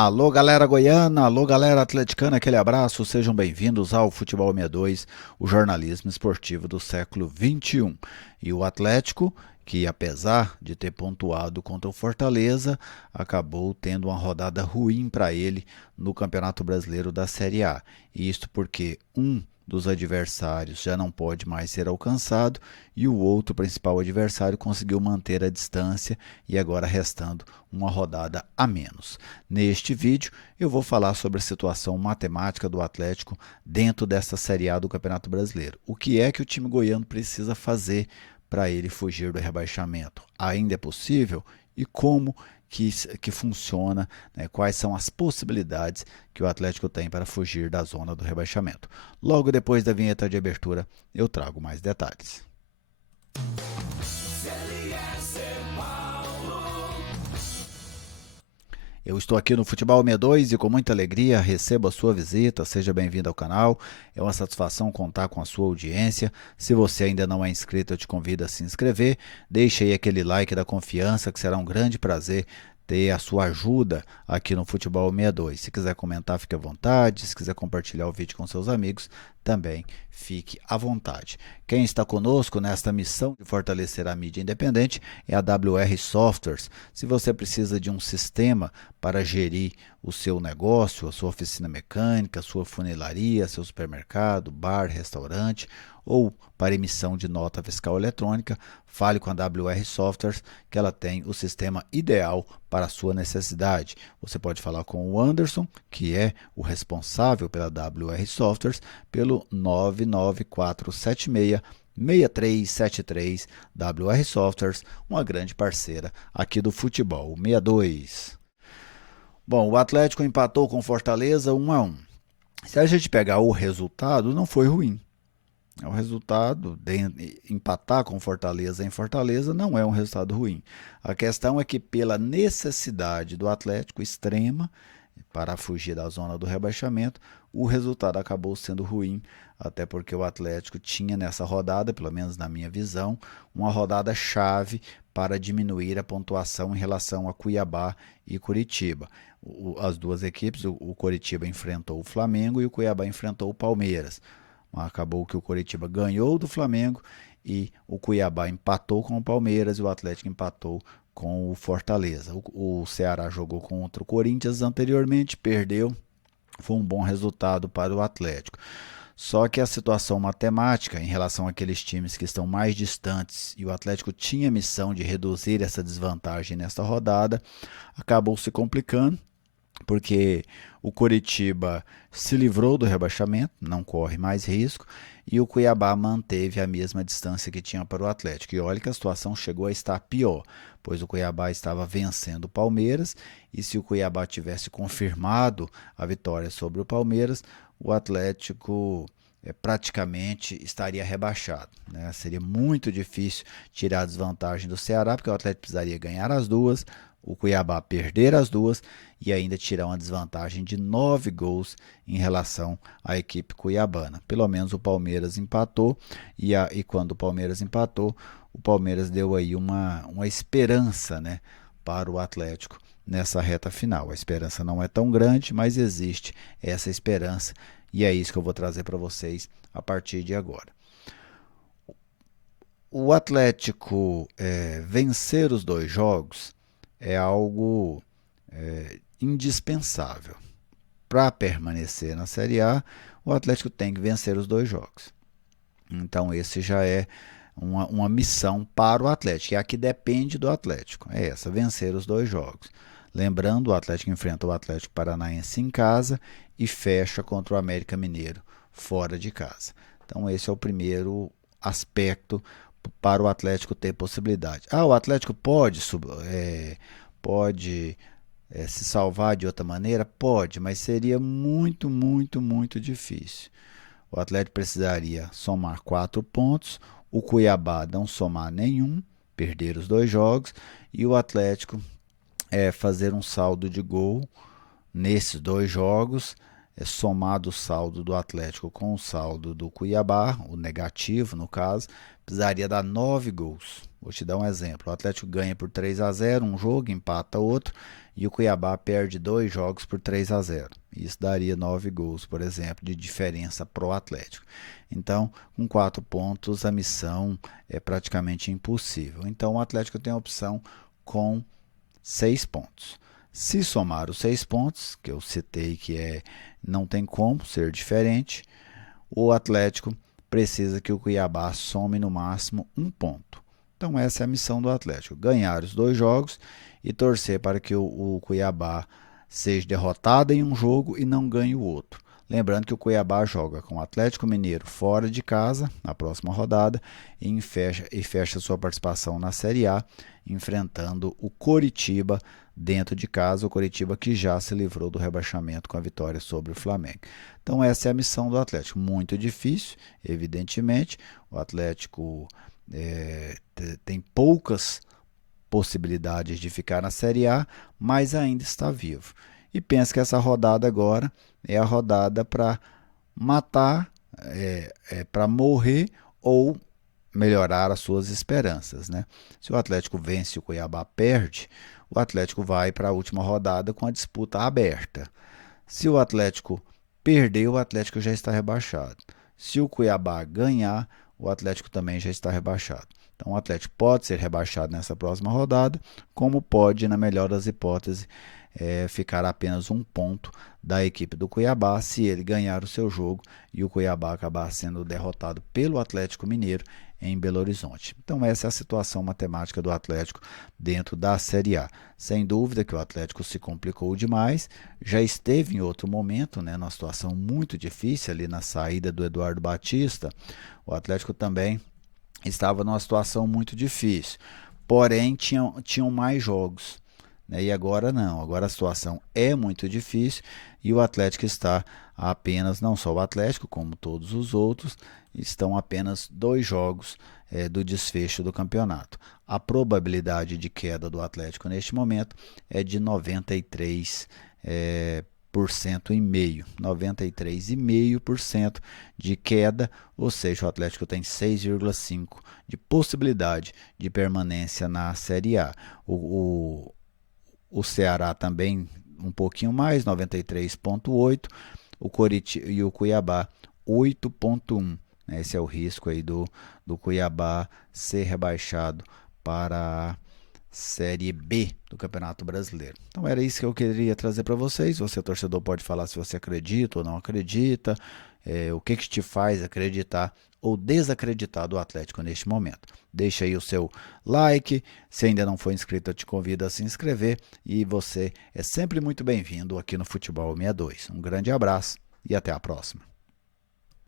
Alô, galera goiana, alô, galera atleticana, aquele abraço, sejam bem-vindos ao Futebol 62, o jornalismo esportivo do século XXI. E o Atlético, que apesar de ter pontuado contra o Fortaleza, acabou tendo uma rodada ruim para ele no Campeonato Brasileiro da Série A. E isto porque dos adversários já não pode mais ser alcançado e o outro principal adversário conseguiu manter a distância e agora restando uma rodada a menos. Neste vídeo eu vou falar sobre a situação matemática do Atlético dentro desta Série A do Campeonato Brasileiro. O que é que o time goiano precisa fazer para ele fugir do rebaixamento? Ainda é possível? E como que funciona, né? Quais são as possibilidades que o Atlético tem para fugir da zona do rebaixamento. Logo depois da vinheta de abertura, eu trago mais detalhes. Eu estou aqui no Futebol 62 e com muita alegria recebo a sua visita. Seja bem-vindo ao canal. É uma satisfação contar com a sua audiência. Se você ainda não é inscrito, eu te convido a se inscrever. Deixe aí aquele like da confiança, que será um grande prazer ter a sua ajuda aqui no Futebol 62. Se quiser comentar, fique à vontade. Se quiser compartilhar o vídeo com seus amigos, também fique à vontade. Quem está conosco nesta missão de fortalecer a mídia independente é a WR Softwares. Se você precisa de um sistema para gerir o seu negócio, a sua oficina mecânica, a sua funilaria, seu supermercado, bar, restaurante ou para emissão de nota fiscal eletrônica, fale com a WR Softwares que ela tem o sistema ideal para a sua necessidade. Você pode falar com o Anderson, que é o responsável pela WR Softwares, pelo 99476 6373 WR Softwares, uma grande parceira aqui do Futebol 62. Bom, o Atlético empatou com Fortaleza 1-1. Se a gente pegar o resultado, não foi ruim. O resultado de empatar com Fortaleza em Fortaleza não é um resultado ruim. A questão é que pela necessidade do Atlético extrema para fugir da zona do rebaixamento, o resultado acabou sendo ruim, até porque o Atlético tinha nessa rodada, pelo menos na minha visão, uma rodada chave para diminuir a pontuação em relação a Cuiabá e Curitiba. As duas equipes, o Curitiba enfrentou o Flamengo e o Cuiabá enfrentou o Palmeiras. Acabou que o Coritiba ganhou do Flamengo e o Cuiabá empatou com o Palmeiras e o Atlético empatou com o Fortaleza. O Ceará jogou contra o Corinthians anteriormente, perdeu, foi um bom resultado para o Atlético. Só que a situação matemática em relação àqueles times que estão mais distantes e o Atlético tinha a missão de reduzir essa desvantagem nesta rodada, acabou se complicando porque o Coritiba se livrou do rebaixamento, não corre mais risco, e o Cuiabá manteve a mesma distância que tinha para o Atlético. E olha que a situação chegou a estar pior, pois o Cuiabá estava vencendo o Palmeiras, e se o Cuiabá tivesse confirmado a vitória sobre o Palmeiras, o Atlético praticamente estaria rebaixado, né? Seria muito difícil tirar a desvantagem do Ceará, porque o Atlético precisaria ganhar as duas, o Cuiabá perder as duas e ainda tirar uma desvantagem de 9 gols em relação à equipe cuiabana. Pelo menos o Palmeiras empatou e quando o Palmeiras empatou, o Palmeiras deu aí uma esperança, né, para o Atlético nessa reta final. A esperança não é tão grande, mas existe essa esperança e é isso que eu vou trazer para vocês a partir de agora. O Atlético vencer os dois jogos é algo indispensável. Para permanecer na Série A, o Atlético tem que vencer os dois jogos. Então, esse já é uma missão para o Atlético, e a que depende do Atlético. É essa, vencer os dois jogos. Lembrando, o Atlético enfrenta o Atlético Paranaense em casa e fecha contra o América Mineiro fora de casa. Então, esse é o primeiro aspecto para o Atlético ter possibilidade. O Atlético pode se salvar de outra maneira? Pode, mas seria muito, muito, muito difícil. O Atlético precisaria somar 4 pontos, o Cuiabá não somar nenhum, perder os dois jogos, e o Atlético fazer um saldo de gol nesses dois jogos, somado o saldo do Atlético com o saldo do Cuiabá, o negativo no caso, precisaria dar 9 gols. Vou te dar um exemplo. O Atlético ganha por 3-0 um jogo, empata outro, e o Cuiabá perde 2 jogos por 3-0. Isso daria 9 gols, por exemplo, de diferença para o Atlético. Então, com 4 pontos, a missão é praticamente impossível. Então, o Atlético tem a opção com 6 pontos. Se somar os 6 pontos, que eu citei que não tem como ser diferente, o Atlético precisa que o Cuiabá some no máximo 1 ponto. Então essa é a missão do Atlético, ganhar os 2 jogos e torcer para que o Cuiabá seja derrotado em um jogo e não ganhe o outro. Lembrando que o Cuiabá joga com o Atlético Mineiro fora de casa na próxima rodada e fecha sua participação na Série A, enfrentando o Coritiba dentro de casa, o Coritiba que já se livrou do rebaixamento com a vitória sobre o Flamengo. Então essa é a missão do Atlético, muito difícil, evidentemente. O Atlético tem poucas possibilidades de ficar na Série A, mas ainda está vivo. E penso que essa rodada agora é a rodada para matar, para morrer ou melhorar as suas esperanças, né? Se o Atlético vence e o Cuiabá perde, o Atlético vai para a última rodada com a disputa aberta. Se o Atlético perder, o Atlético já está rebaixado. Se o Cuiabá ganhar, o Atlético também já está rebaixado. Então o Atlético pode ser rebaixado nessa próxima rodada, como pode, na melhor das hipóteses, ficar apenas 1 ponto da equipe do Cuiabá se ele ganhar o seu jogo e o Cuiabá acabar sendo derrotado pelo Atlético Mineiro em Belo Horizonte. Então essa é a situação matemática do Atlético dentro da Série A. Sem dúvida que o Atlético se complicou demais, já esteve em outro momento, né, numa situação muito difícil ali na saída do Eduardo Batista. O Atlético também estava numa situação muito difícil, porém tinham mais jogos. E agora não, agora a situação é muito difícil e o Atlético está apenas, não só o Atlético, como todos os outros, estão apenas 2 jogos do desfecho do campeonato. A probabilidade de queda do Atlético neste momento é de 93,5% de queda, ou seja, o Atlético tem 6,5% de possibilidade de permanência na Série A. O Ceará também um pouquinho mais, 93,8%, e o Cuiabá 8,1%. Esse é o risco aí do Cuiabá ser rebaixado para a Série B do Campeonato Brasileiro. Então era isso que eu queria trazer para vocês. Você, torcedor, pode falar se você acredita ou não acredita, o que te faz acreditar ou desacreditar do Atlético neste momento. Deixa aí o seu like, se ainda não for inscrito eu te convido a se inscrever e você é sempre muito bem-vindo aqui no Futebol 62. Um grande abraço e até a próxima.